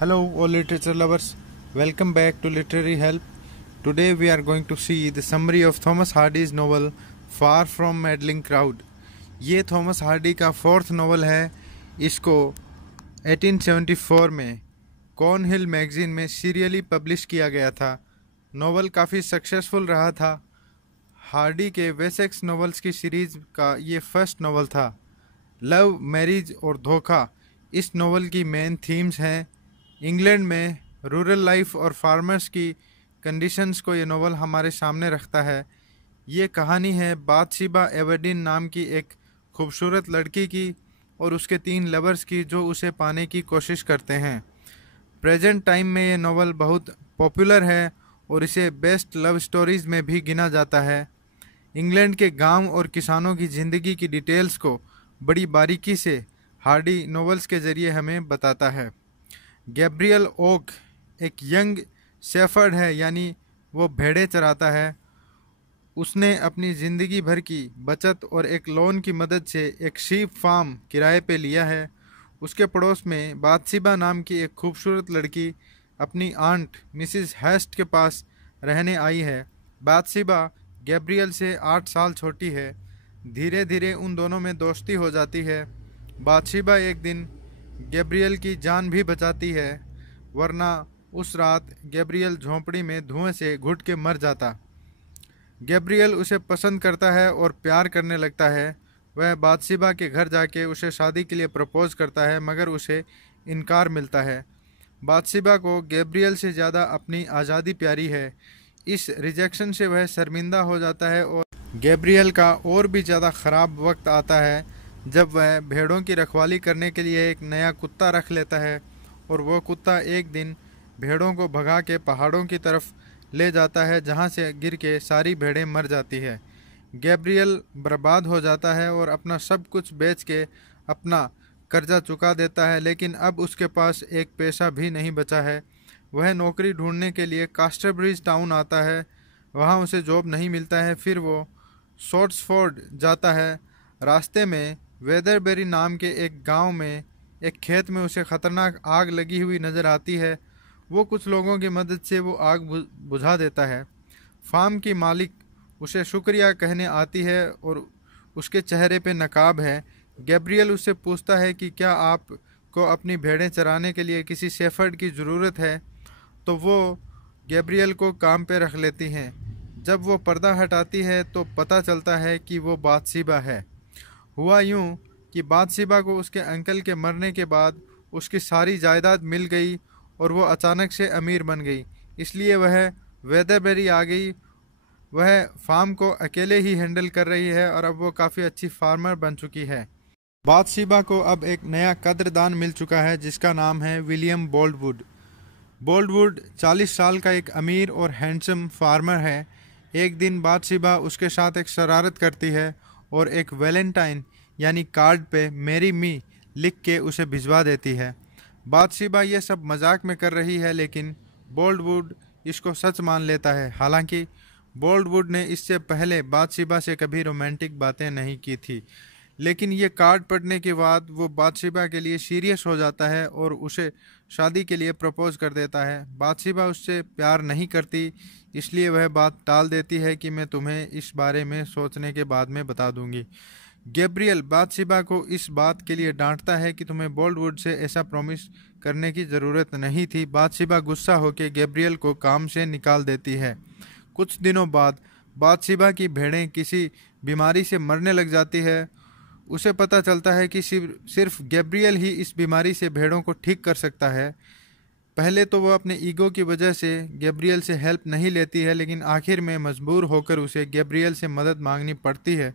Hello, all literature lovers. Welcome back to Literary Help. Today we are going to see the summary of Thomas Hardy's novel Far From Meddling Crowd. ये Thomas Hardy का fourth novel है। इसको 1874 में कॉर्नहिल magazine में serially publish किया गया था। Novel काफ़ी सक्सेसफुल रहा था। हार्डी के वेसेक्स नॉवेल्स की सीरीज़ का ये फर्स्ट नॉवल था। लव, मैरिज और धोखा इस नॉवल की मेन थीम्स हैं। इंग्लैंड में रूरल लाइफ और फार्मर्स की कंडीशंस को ये नॉवल हमारे सामने रखता है। ये कहानी है बाथशेबा एवरडीन नाम की एक खूबसूरत लड़की की और उसके 3 लवर्स की जो उसे पाने की कोशिश करते हैं। प्रेजेंट टाइम में ये नॉवल बहुत पॉपुलर है और इसे बेस्ट लव स्टोरीज़ में भी गिना जाता है। इंग्लैंड के गांव और किसानों की ज़िंदगी की डिटेल्स को बड़ी बारीकी से हार्डी नॉवेल्स के ज़रिए हमें बताता है। गैब्रियल ओक एक यंग शेफर्ड है, यानी वो भेड़ें चराता है। उसने अपनी ज़िंदगी भर की बचत और एक लोन की मदद से एक शीप फार्म किराए पे लिया है। उसके पड़ोस में बाथशेबा नाम की एक खूबसूरत लड़की अपनी आंट मिसिस हेस्ट के पास रहने आई है। बाथशेबा गैब्रियल से 8 साल छोटी है। धीरे धीरे उन दोनों में दोस्ती हो जाती है। बाथशेबा एक दिन गैब्रियल की जान भी बचाती है, वरना उस रात गैब्रियल झोंपड़ी में धुएं से घुट के मर जाता। गैब्रियल उसे पसंद करता है और प्यार करने लगता है। वह बाथशेबा के घर जाके उसे शादी के लिए प्रपोज करता है, मगर उसे इनकार मिलता है। बाथशेबा को गैब्रियल से ज़्यादा अपनी आज़ादी प्यारी है। इस रिजेक्शन से वह शर्मिंदा हो जाता है और गैब्रियल का और भी ज़्यादा ख़राब वक्त आता है जब वह भेड़ों की रखवाली करने के लिए एक नया कुत्ता रख लेता है और वो कुत्ता एक दिन भेड़ों को भगा के पहाड़ों की तरफ ले जाता है, जहाँ से गिर के सारी भेड़ें मर जाती है। गैब्रियल बर्बाद हो जाता है और अपना सब कुछ बेच के अपना कर्जा चुका देता है, लेकिन अब उसके पास एक पैसा भी नहीं बचा है। वह नौकरी ढूंढने के लिए कास्टरब्रिज टाउन आता है। वहाँ उसे जॉब नहीं मिलता है। फिर वो शॉर्ट्सफोर्ड जाता है। रास्ते में वेदरबेरी नाम के एक गांव में एक खेत में उसे खतरनाक आग लगी हुई नज़र आती है। वो कुछ लोगों की मदद से वो आग बुझा देता है। फार्म की मालिक उसे शुक्रिया कहने आती है और उसके चेहरे पे नकाब है। गैब्रियल उससे पूछता है कि क्या आपको अपनी भेड़ें चराने के लिए किसी शेफर्ड की ज़रूरत है, तो वो गैब्रियल को काम पे रख लेती हैं। जब वो पर्दा हटाती है तो पता चलता है कि वो बाथशेबा है। हुआ यूं कि बाथशेबा को उसके अंकल के मरने के बाद उसकी सारी जायदाद मिल गई और वो अचानक से अमीर बन गई। इसलिए वह वेदरबेरी आ गई। वह फार्म को अकेले ही हैंडल कर रही है और अब वो काफ़ी अच्छी फार्मर बन चुकी है। बाथशेबा को अब एक नया कद्रदान मिल चुका है जिसका नाम है विलियम बोल्डवुड। बोल्डवुड 40 साल का एक अमीर और हैंडसम फार्मर है। एक दिन बाथशेबा उसके साथ एक शरारत करती है और एक वैलेंटाइन यानी कार्ड पे मैरी मी लिख के उसे भिजवा देती है। बाथशेबा ये सब मजाक में कर रही है, लेकिन बोल्डवुड इसको सच मान लेता है। हालांकि बोल्डवुड ने इससे पहले बाथशेबा से कभी रोमांटिक बातें नहीं की थी, लेकिन ये कार्ड पढ़ने के बाद वो बाथशेबा के लिए सीरियस हो जाता है और उसे शादी के लिए प्रपोज कर देता है। बाथशेबा उससे प्यार नहीं करती, इसलिए वह बात टाल देती है कि मैं तुम्हें इस बारे में सोचने के बाद में बता दूंगी। गैब्रियल बाथशेबा को इस बात के लिए डांटता है कि तुम्हें बोल्डवुड से ऐसा प्रॉमिस करने की ज़रूरत नहीं थी। बाथशेबा गुस्सा होकर गैब्रियल को काम से निकाल देती है। कुछ दिनों बाद बाथशेबा की भेड़ें किसी बीमारी से मरने लग जाती है। उसे पता चलता है कि सिर्फ गैब्रियल ही इस बीमारी से भेड़ों को ठीक कर सकता है। पहले तो वह अपने ईगो की वजह से गैब्रियल से हेल्प नहीं लेती है, लेकिन आखिर में मजबूर होकर उसे गैब्रियल से मदद मांगनी पड़ती है।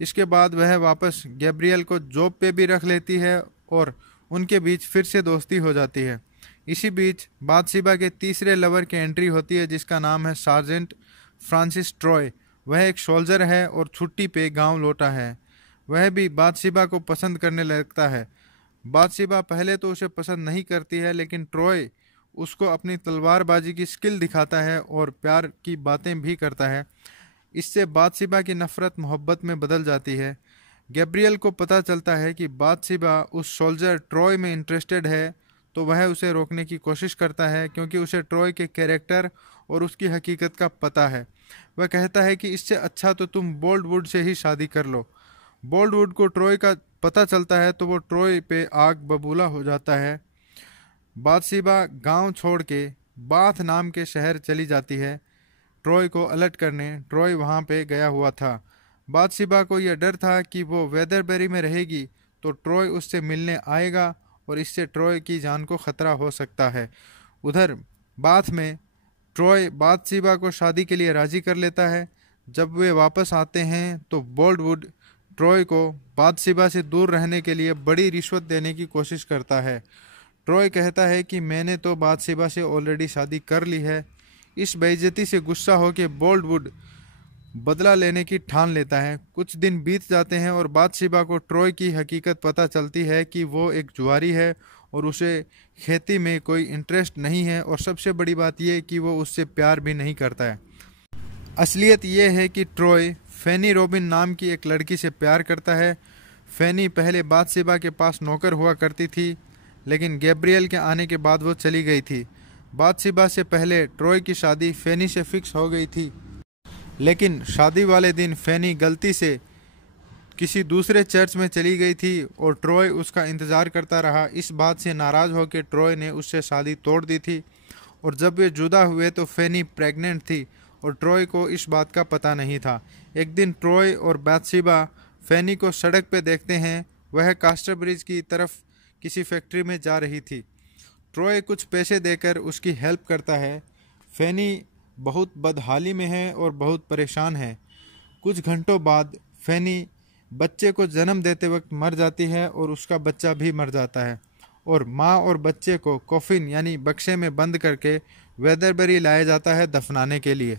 इसके बाद वह वापस गैब्रियल को जॉब पे भी रख लेती है और उनके बीच फिर से दोस्ती हो जाती है। इसी बीच बाथशेबा के तीसरे लवर की एंट्री होती है जिसका नाम है सार्जेंट फ्रांसिस ट्रॉय। वह एक सोल्जर है और छुट्टी पे गांव लौटा है। वह भी बाथशेबा को पसंद करने लगता है। बाथशेबा पहले तो उसे पसंद नहीं करती है, लेकिन ट्रॉय उसको अपनी तलवारबाजी की स्किल दिखाता है और प्यार की बातें भी करता है। इससे बाथशेबा की नफरत मोहब्बत में बदल जाती है। गैब्रियल को पता चलता है कि बाथशेबा उस सोल्जर ट्रॉय में इंटरेस्टेड है, तो वह उसे रोकने की कोशिश करता है, क्योंकि उसे ट्रॉय के कैरेक्टर और उसकी हकीकत का पता है। वह कहता है कि इससे अच्छा तो तुम बोल्डवुड से ही शादी कर लो। बोल्डवुड को ट्रॉय का पता चलता है तो वो ट्रॉय पे आग बबूला हो जाता है। बाथशेबा गांव छोड़ के बाथ नाम के शहर चली जाती है ट्रॉय को अलर्ट करने। ट्रॉय वहां पे गया हुआ था। बाथशेबा को यह डर था कि वो वेदरबेरी में रहेगी तो ट्रॉय उससे मिलने आएगा और इससे ट्रॉय की जान को खतरा हो सकता है। उधर बाथ में ट्रॉय बाथशेबा को शादी के लिए राजी कर लेता है। जब वे वापस आते हैं तो बोल्डवुड ट्रॉय को बाथशेबा से दूर रहने के लिए बड़ी रिश्वत देने की कोशिश करता है। ट्रॉय कहता है कि मैंने तो बाथशेबा से ऑलरेडी शादी कर ली है। इस बेइज्जती से गुस्सा होकर बोल्डवुड बदला लेने की ठान लेता है। कुछ दिन बीत जाते हैं और बाथशेबा को ट्रॉय की हकीकत पता चलती है कि वो एक जुआरी है और उसे खेती में कोई इंटरेस्ट नहीं है, और सबसे बड़ी बात यह कि वो उससे प्यार भी नहीं करता है। असलियत यह है कि ट्रॉय फैनी रॉबिन नाम की एक लड़की से प्यार करता है। फैनी पहले बाथशेबा के पास नौकर हुआ करती थी, लेकिन गैब्रियल के आने के बाद वो चली गई थी। बाथशेबा से पहले ट्रॉय की शादी फैनी से फिक्स हो गई थी, लेकिन शादी वाले दिन फैनी गलती से किसी दूसरे चर्च में चली गई थी और ट्रॉय उसका इंतज़ार करता रहा। इस बात से नाराज़ होकर ट्रॉय ने उससे शादी तोड़ दी थी, और जब वे जुदा हुए तो फैनी प्रेग्नेंट थी और ट्रॉय को इस बात का पता नहीं था। एक दिन ट्रॉय और बाथशेबा फैनी को सड़क पे देखते हैं। वह कास्टर ब्रिज की तरफ किसी फैक्ट्री में जा रही थी। ट्रॉय कुछ पैसे देकर उसकी हेल्प करता है। फैनी बहुत बदहाली में है और बहुत परेशान है। कुछ घंटों बाद फैनी बच्चे को जन्म देते वक्त मर जाती है और उसका बच्चा भी मर जाता है, और माँ और बच्चे को कॉफिन यानी बक्से में बंद करके वेदरबेरी लाया जाता है दफनाने के लिए।